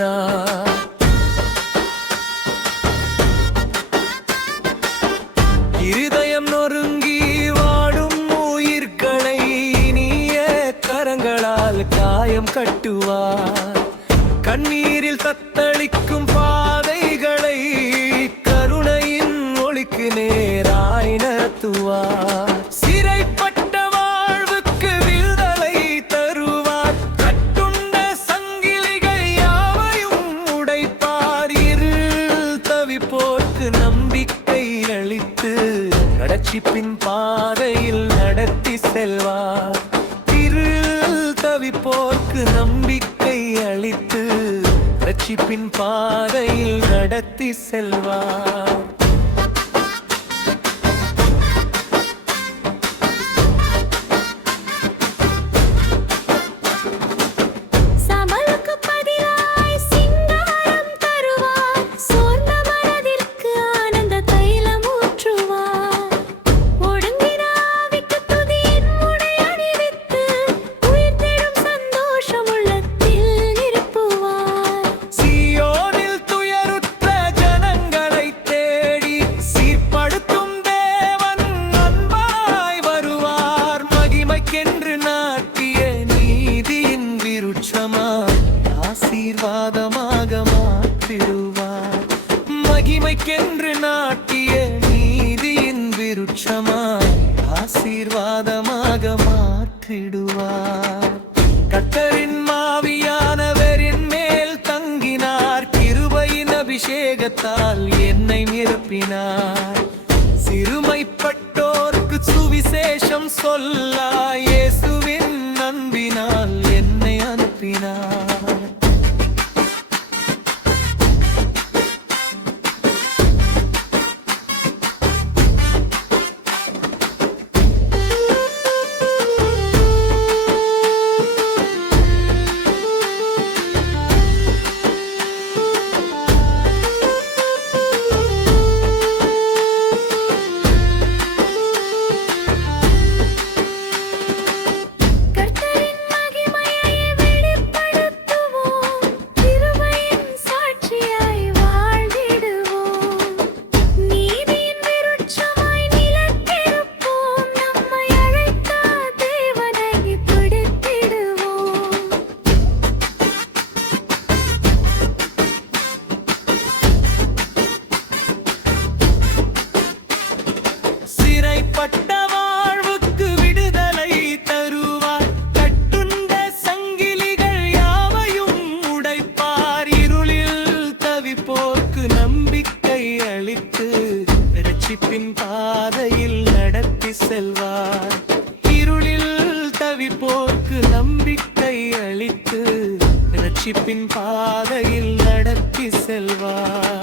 நிறுத்தினார். இருதயம் நொறுங்கி வாடும் உயிர்களை இனிய கரங்களால் காயம் கட்டுவார். கண்ணீரில் தத்தளிக்கும் பாதைகளை கருணையின் ஒளிக்கு நேராய் நடத்துவார். சிறைப்பட்ட வாழ்வுக்கு விடுதலை தருவார். கட்டுண்ட சங்கிலிகள் யாவையும் உடைப்பார். இருள் தவிப்போர்க்கு நம்பிக்கை அளித்து ரட்சிப்பின் பாதையில் நடத்தி செல்வார். இருள் தவிப்போர்க்கு நம்பிக்கை அளித்து ரட்சிப்பின் பாதையில் நடத்தி செல்வார். ஆசீர்வாதமாக மாற்றிடுவார். மகிமைக்கென்று நாட்டிய நீதியின் விருட்சமாய் ஆசீர்வாதமாக மாற்றிடுவார். கர்த்தரின் ஆவியானவரின் மேல் தங்கினார். கிருபையின் அபிஷேகத்தால் என்னை நிரப்பினார். சிறுமைப்பட்டோர்க்கு சுவிசேஷம் சொல்ல இயேசுவின் அன்பினால் என்னை அனுப்பினார். பட்ட வாழ்வுக்கு விடுதலை தருவார். கட்டுண்ட சங்கிலிகள் யாவையும் உடைப்பார். இருளில் தவிப்போர்க்கு நம்பிக்கை அளித்து ரட்சிப்பின் பாதையில் நடத்தி செல்வார். இருளில் தவிப்போர்க்கு நம்பிக்கை அளித்து ரட்சிப்பின் பாதையில் நடத்தி செல்வார்.